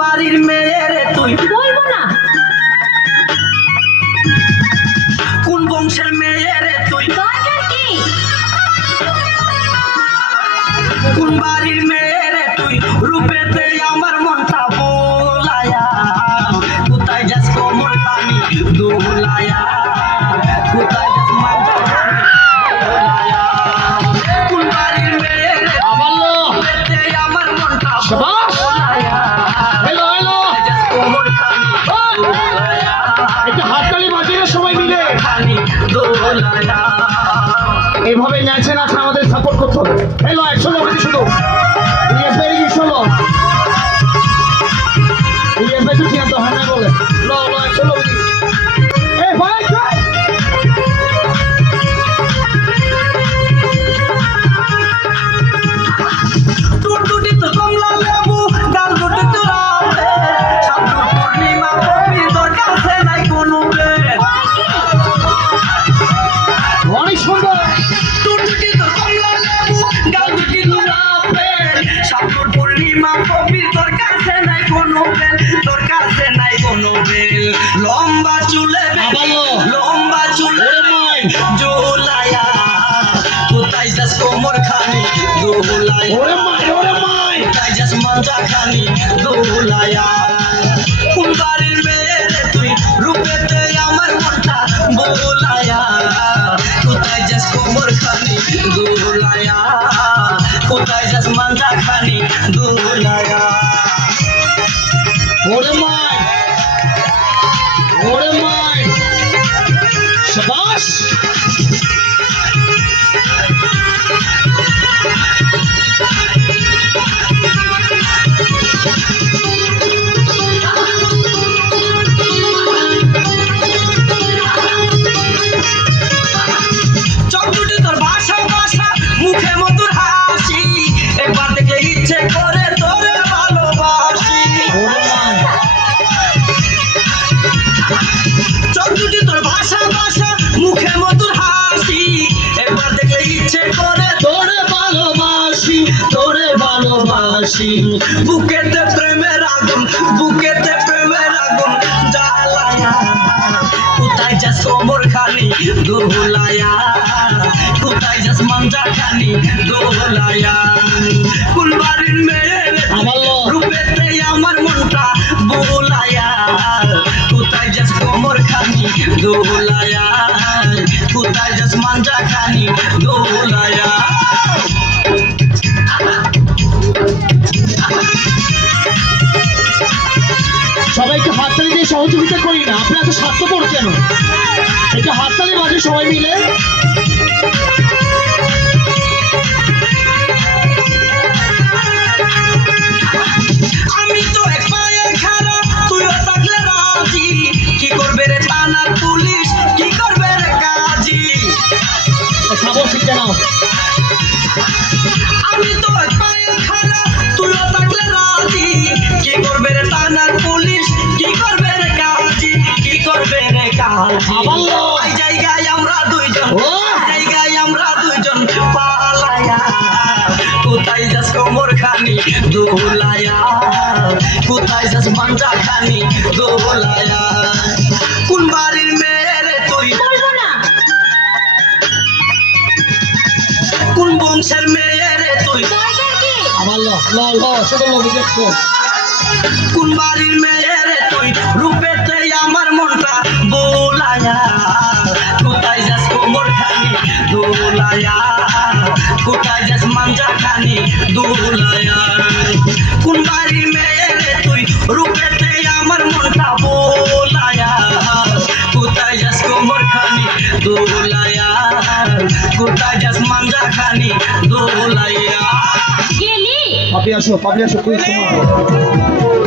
বাড়ির মেয়ে রে তুই? বলবো না। কোন বংশের মেয়ে রে তুই? দরকার কি? কোন বাড়ির মেয়ে রে তুই? রূপেতে আমার মনটা বোলায়া, কোথায় যাস কোমর কানি দোলায়া, কোথায় যাস মাথা বোলায়া। কোন বাড়ির মেয়ে রে? রূপেতে আমার মনটা বোলায়া, হেলো হেলো, কোথায় যাস কোমর কানি দোলায়া, একটু হাততালি বাজিয়ে সবাই মিলে কানি দোলায়া। এইভাবে নাচে নাচে আমাদের সাপোর্ট করতে হবে। হেলো একশো লোক শুধু ইলিয়াস ভাই কি ষোলো, ইলিয়াস ভাই তো ঠিক আছে হ্যাঁ বলে লো লো একশো লোক এ ভাই টুট টুটি তো কমলা লেবু, ডাল টুটি তো রাতে, সাবু পূর্ণিমা কবি তোর কাছে নাই কোনো বেদ। অনেক সুন্দর। টুট টুটি তো কমলা লেবু, ডাল টুটি তো রাতে, সাবু পূর্ণিমা কবি তোর কাছে নাই কোনো বেদ, তোর কাছে নাই কোনো বেদ। লম্বা চুলে আবালো। লম্বা চুলে জোলায়া, কোথায় যাস কোমর খানি দোলায়া, ওরে মাই ওরে মাই, কোথায় যাস মঞ্জা খানি দোলায়া। কোন বাড়ির মেয়ে রে তুই? রূপেতে আমার মনটা বোলায়া, কোথায় যাস কোমর খানি দোলায়া, কোথায় যাস মঞ্জা খানি দোলায়া। ওরে মাই ওরে মাই, শাবাশ। চোখ দুটি তোর ভাষা ভাষা, মুখে মধুর হাসি, একবার দেখলে ইচ্ছে করে তোরে ভালোবাসি। ওরে মাই, চোখ দুটি তোর ভাষা ভাষা, মুখে মধুর হাসি, একবার দেখলে ইচ্ছে করে তোরে ভালোবাসি, তোরে ভালোবাসি। বুকেতে প্রেমের আগুন, বুকেতে প্রেমের আগুন জ্বালায়া, কোথায় যাস কোমর খানি দোলায়া, কোথায় যাস মঞ্জা খানি দোলায়া। কোন বাড়ির মেয়ে রে তুই? আবালো। রূপেতে আমার মনটা বোলায়া, কোথায় যাস কোমর খানি দোলায়া, কোথায় যাস মঞ্জা খানি দোলায়া। সবাইকে হাততালি দিয়ে সহযোগিতা করি না, আপনি এত স্বার্থপর কেন? একটু হাততালি বাজে সবাই মিলে। আমি তো এক পায়ে খাড়া, তুইও থাকলে রাজি, কি করবে রে থানার পুলিশ, কি করবে রে কাজী? সাবর শিখে নাও। আমি তো এক পায়ে খাড়া, তুইও থাকলে রাজি, কি করবে রে থানার পুলিশ, কি করবে রে কাজী, কি করবে রে কাজী? আবালো। এই জায়গায় আমরা দুইজন, ও। এই জায়গায় আমরা দুইজন পালায়া, কোথায় যাস কোমর খানি দোলায়া, কোথায় যাস মঞ্জা খানি দোলায়া। কোন বাড়ির মেয়ে রে তুই? বলবো না। কোন বংশের মেয়ে রে তুই? দরকার কি? আমার ল ল ল শুধু লোক দেখছো। কোন বাড়ির মেয়ে রে তুই? রূপেতে আমার মনটা বোলায়া, কোথায় যাস কোমর খানি দোলায়া, কোথায় যাস মঞ্জা খানি দোলায়া। কোন বাড়ির মেয়ে রে তুই? রূপেতে আমার মনটা বোলায়া, কোথায় যাস কোমর খানি দোলায়া, কোথায় যাস মঞ্জা খানি দোলায়া। গেলি? পাপি আসো খুব সময়।